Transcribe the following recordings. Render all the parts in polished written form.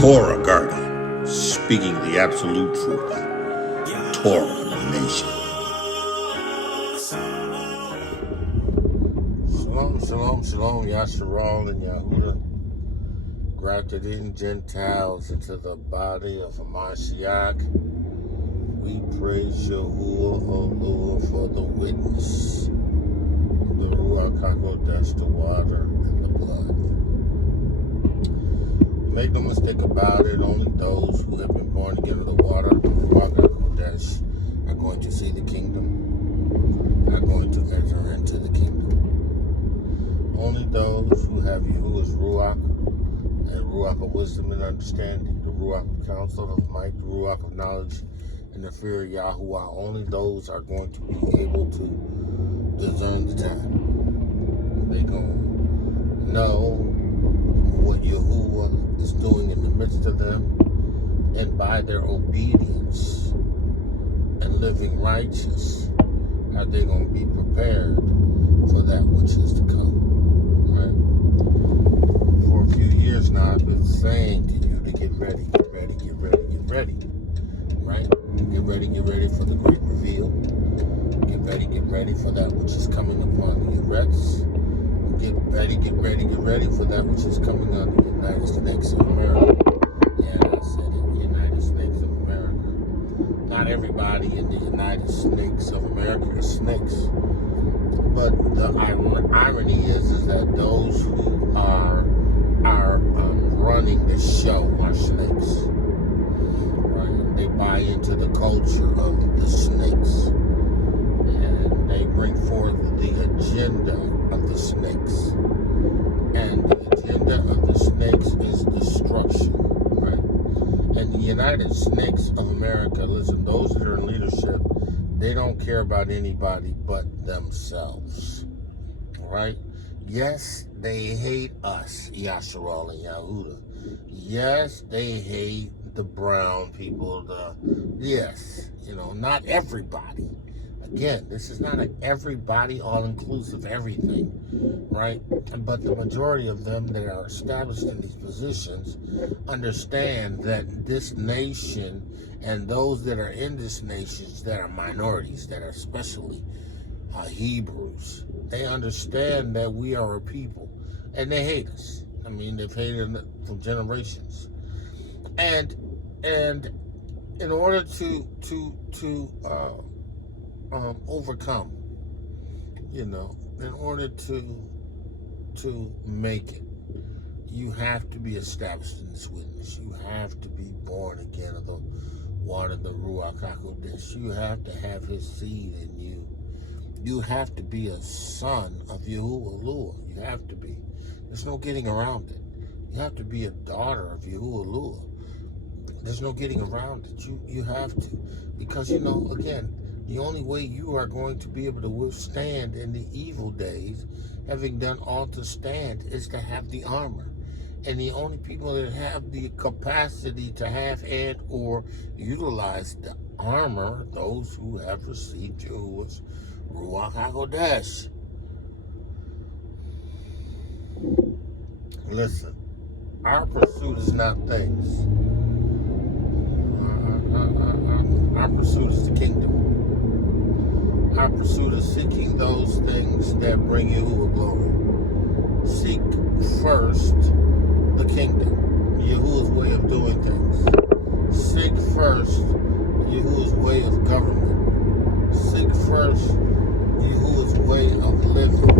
Torah Garden, speaking the absolute truth. Torah Nation. Shalom, shalom, shalom, Yasharal and Yahuda, grafted in Gentiles into the body of Hamashiach. We praise Yahuwah, O Lord, for the witness, the Ruach HaKodesh, the water and the blood. Make no mistake about it, only those who have been born again of the water, the Ruach HaKodesh, are going to see the kingdom, are going to enter into the kingdom. Only those who have Yahuwah's Ruach, and Ruach of wisdom and understanding, the Ruach of counsel of might, the Ruach of knowledge, and the fear of Yahuwah, only those are going to be able to discern the time. They're going to know what Yahuwah is doing in the midst of them, and by their obedience and living righteous, are they going to be prepared for that which is to come. Right? For a few years now, I've been saying to you to get ready, get ready, get ready, get ready. Right? Get ready for the great reveal. Get ready for that which is coming upon the Eretz. Get ready for that which is coming on the United States of America. Yeah, I said it, the United States of America. Not everybody in the United States of America is snakes. But the irony is that those who are running the show are snakes. Right? They buy into the culture of the snakes, and they bring forth the agenda of the snakes. And the agenda of the snakes is destruction. Right? And the United Snakes of America, listen, those that are in leadership, they don't care about anybody but themselves, right? Yes, they hate us, Yasharal and Yahuda. Yes, they hate the brown people. Yes, not everybody. Again, this is not an everybody, all-inclusive everything, right? But the majority of them that are established in these positions understand that this nation and those that are in this nation that are minorities, that are especially Hebrews, they understand that we are a people, and they hate us. I mean, they've hated us for generations, and in order to overcome, in order to make it, you have to be established in this witness. You have to be born again of the water, the Ruach HaKodesh. You have to have his seed in you. You have to be a son of Yahuwah Lua. You have to be. There's no getting around it. You have to be a daughter of Yahuwah Lua. There's no getting around it. You have to. Because, again, the only way you are going to be able to withstand in the evil days, having done all to stand, is to have the armor. And the only people that have the capacity to have and or utilize the armor, those who have received Yahuwah's Ruach HaKodesh. Listen, our pursuit is not things. Our pursuit is the kingdom. Our pursuit is seeking those things that bring Yahuwah glory. Seek first the kingdom, Yahuwah's way of doing things. Seek first Yahuwah's way of government. Seek first Yahuwah's way of living.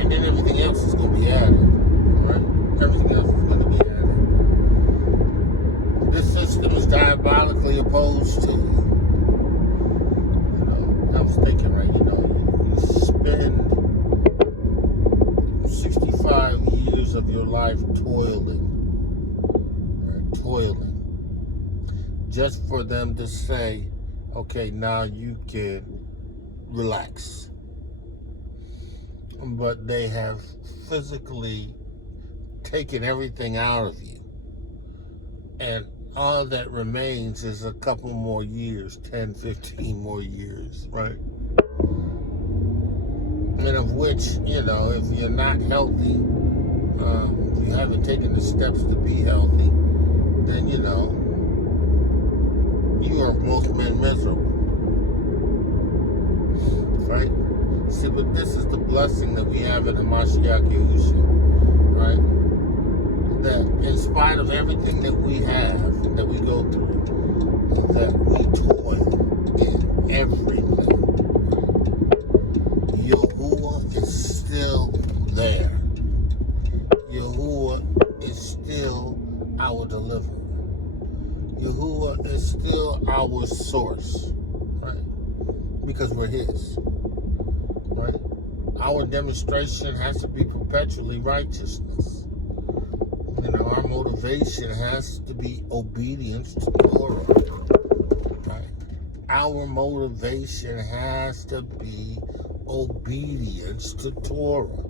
And then everything else is going to be added. Right? Everything else is going to be added. This system is diabolically opposed to you. I was thinking, right, you spend 65 years of your life toiling, just for them to say, okay, now you can relax. But they have physically taken everything out of you. And all that remains is a couple more years, 10, 15 more years, right? And of which, if you're not healthy, if you haven't taken the steps to be healthy, then you are most men miserable. Right? See, but this is the blessing that we have in the Mashiach Yahusha, right? That in spite of everything that we have, that we go through, that we toil in everything, Yahuwah is still there. Yahuwah is still our deliverer. Yahuwah is still our source, right? Because we're His, right? Our demonstration has to be perpetually righteousness. Our motivation has to be obedience to Torah, right? Our motivation has to be obedience to Torah.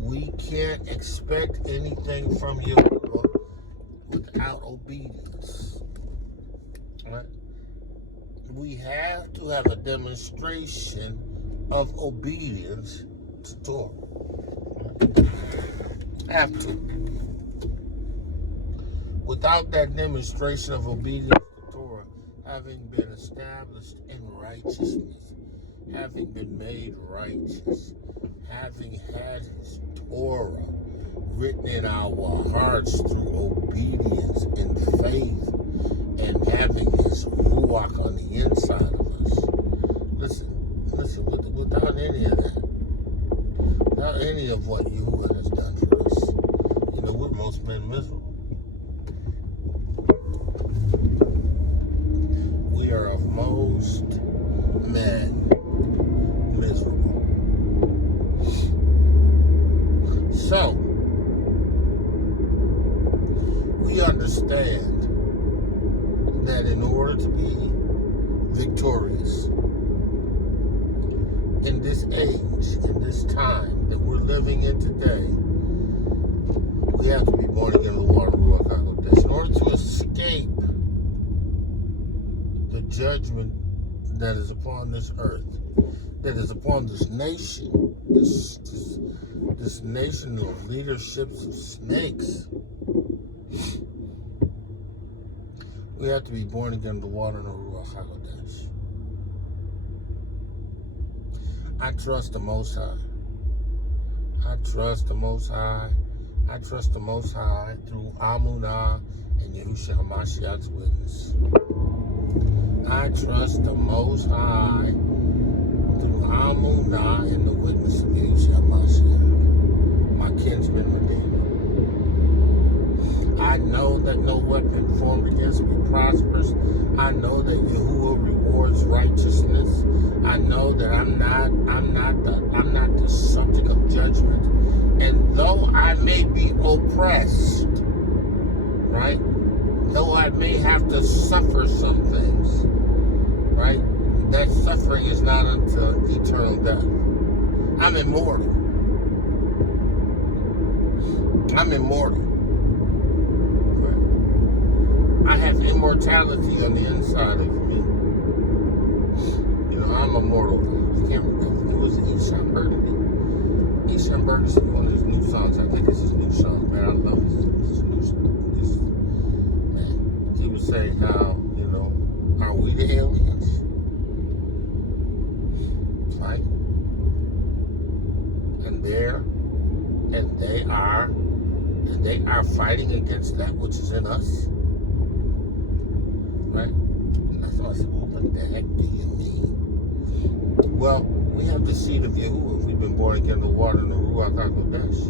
We can't expect anything from Yahuwah without obedience, right? We have to have a demonstration of obedience to Torah. Right? Have to. Without that demonstration of obedience to Torah, having been established in righteousness, having been made righteous, having had His Torah written in our hearts through obedience and faith, and having His Ruach on the inside of us. Listen, without any of that, without any of what Yahuwah has done for us, we're most men miserable. We are of most men miserable. So, we understand that in order to be victorious in this age, in this time that we're living in today, we have to be born again in the water of Ruach HaKodesh. In order to escape the judgment that is upon this earth, that is upon this nation, this nation of leaderships of snakes, we have to be born again in the water and the Ruach HaKodesh. I trust the Most High. I trust the Most High. I trust the Most High through Amunah and Yahushua HaMashiach's witness. I trust the Most High through Amunah and the witness of Yahushua HaMashiach, my kinsman redeemer. I know that no weapon formed against me prospers. I know that Yahuwah rewards righteousness. I know that I'm not the subject of judgment. And though I may be oppressed, right? Though I may have to suffer some things, right? That suffering is not unto eternal death. I'm immortal. I'm immortal. I have immortality on the inside of me. I'm immortal. It was Esham Burgundy. Esham Burgundy, one of his new songs. I think it's his new song, man. I love his new song. Man, he was saying how, are we the aliens? Right? And they are fighting against that which is in us. Right? And I thought, well, what the heck do you mean? Well, we have the seed of Yahuwah. We've been born again in the water and the Ruach HaKodesh.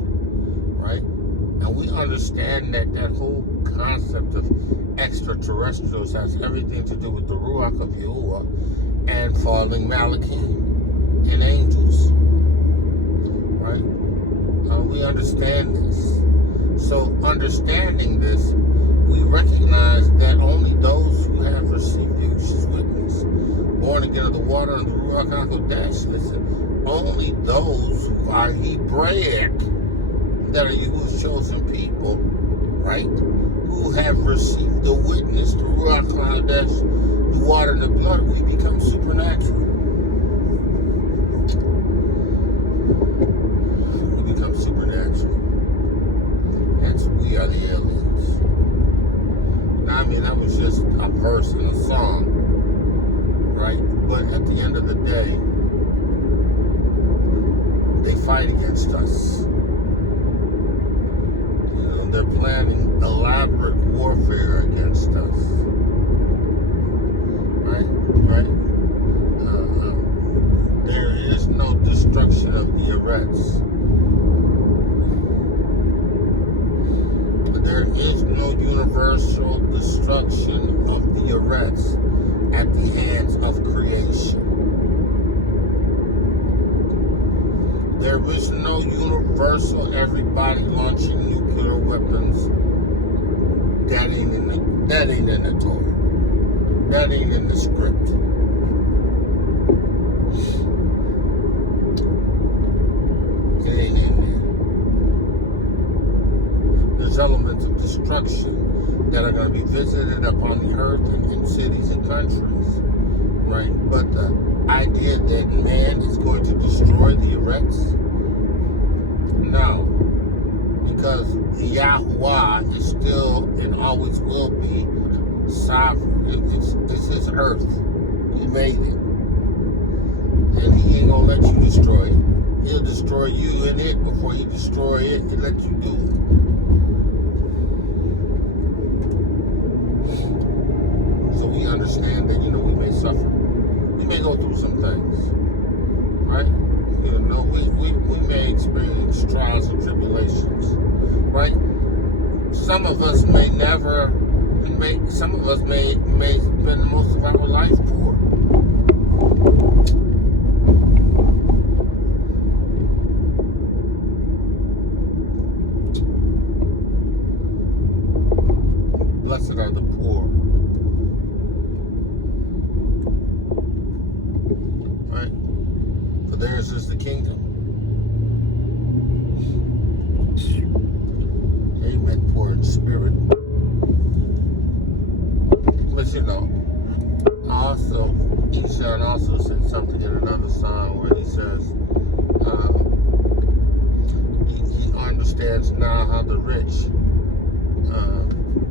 Right? And we understand that whole concept of extraterrestrials has everything to do with the Ruach of Yahuwah and falling Malachim and angels. Right? We understand this. So, understanding this, we recognize that only those who have received Yahushua's witness, born again of the water and the Ruach HaKodesh, listen, only those who are Hebraic, that are Yahuwah's chosen people, right, who have received the witness, the Ruach HaKodesh, the water and the blood, we become supernatural. We become supernatural. we are the aliens. Now, I mean, that was just a verse in a song, right? But at the end of the day, they fight against us. You know, they're planning elaborate warfare against us. Right? There is no destruction of the Eretz. There is no universal destruction of the Eretz at the hands of creation. There is no universal everybody launching nuclear weapons. That ain't in the Torah. That ain't in the script. It ain't in there. There's elements of destruction that are going to be visited upon the earth and in cities and countries, right? But the idea that man is going to destroy the Eretz, no, because Yahuwah is still and always will be sovereign. It's his earth. He made it. And he ain't gonna let you destroy it. He'll destroy you in it before you destroy it. He'll let you do it. So we understand that, we may suffer. We may go through some things. Right? We may experience trials and tribulations. Right? Some of us may never. Some of us may spend most of our life poor. Blessed are the poor. Right? For theirs is the kingdom. Amen. Poor in spirit. But Esau also said something in another song where he says he understands now how the rich,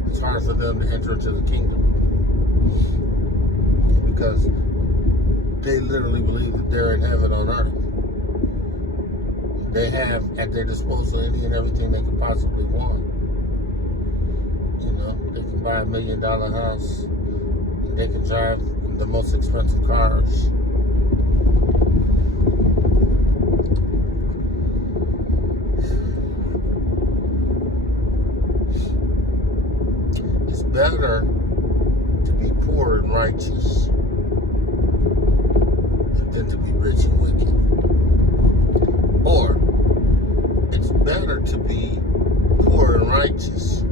it's hard for them to enter into the kingdom because they literally believe that they're in heaven on earth. They have at their disposal any and everything they could possibly want. They can buy $1 million house. They can drive the most expensive cars. It's better to be poor and righteous than to be rich and wicked. Or it's better to be poor and righteous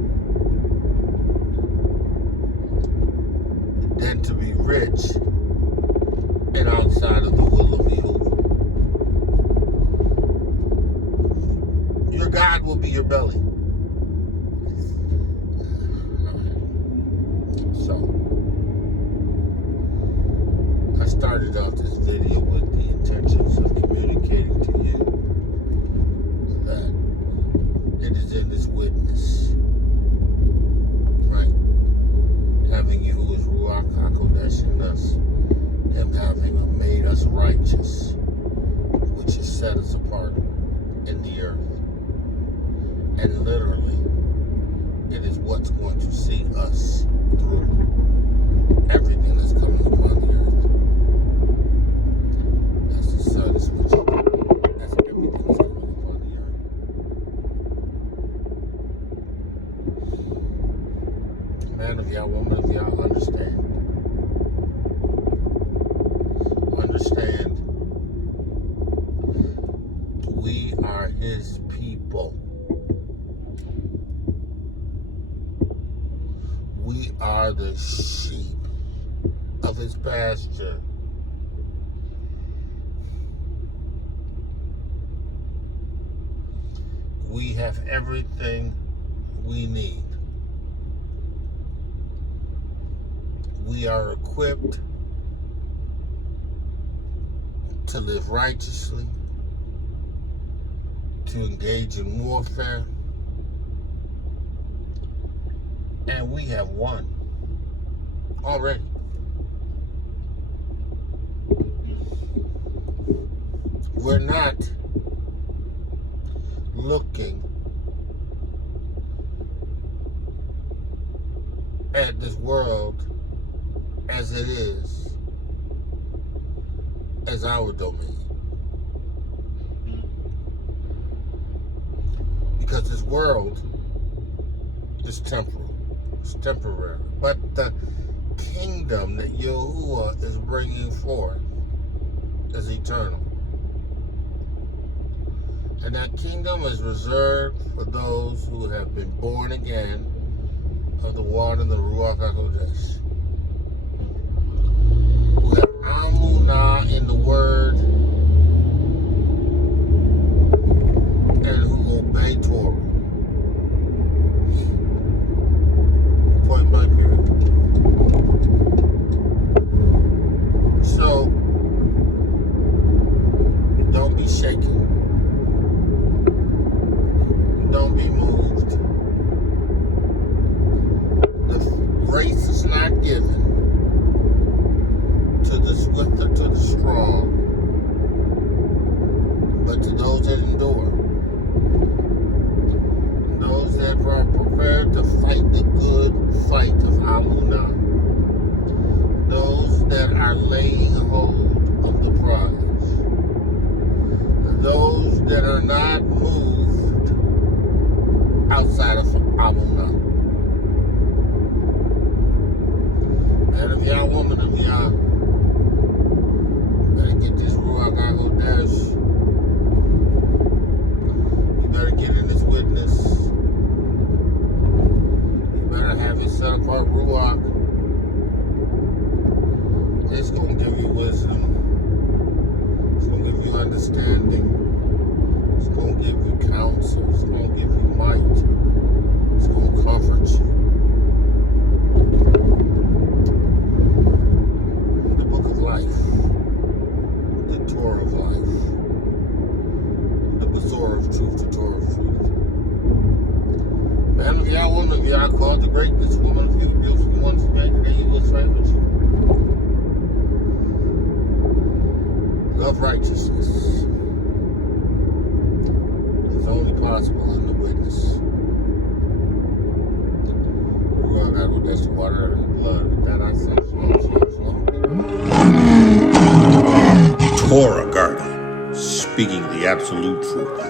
than to be rich and outside of the will of Yahuwah. Your God will be your belly. So, I started out this video with the intentions of communicating to you that it is in this witness, right? Having Yahuwah's Ruach HaKodesh in us, Him having made us righteous, which has set us apart in the earth. And literally, it is what's going to see us through everything that's coming upon the earth. That's the sun switching. That's everything that's coming upon the earth. Man of Yah, woman of Yah, understand. Understand. We are His people. We are the sheep of His pasture. We have everything we need. We are equipped to live righteously, to engage in warfare, And we have won already. We're not looking at this world as it is, as our domain. Because this world is temporal. It's temporary. But the kingdom that Yahuwah is bringing forth is eternal. And that kingdom is reserved for those who have been born again of the water and the Ruach HaKodesh. Who have Amunah in the word and who obey Torah. Point blank period. So, don't be shaken. Don't be moved. The race is not given to the swift or to the strong, but to those that endure. Those that are prepared to fight the good fight of Amunah. Those that are laying hold of the prize. Those that are not moved outside of Amunah. And if y'all woman, if y'all better get this Ruach HaKodesh, you better get in this witness. You better have it set apart Ruach. It's going to give you wisdom. It's going to give you understanding. It's going to give you counsel. It's going to give you might. It's going to comfort you. The book of life. The Torah of life. The Bazaar of truth, the Torah of truth. Man of y'all, woman of y'all, called the greatness, woman of you, beautiful ones, man, today you was right with you. Love righteousness is only possible in the witness. Ruach HaKodesh, the water and the blood. With that I say, shalom. Torah Garden, speaking the absolute truth.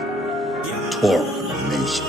Torah Nation.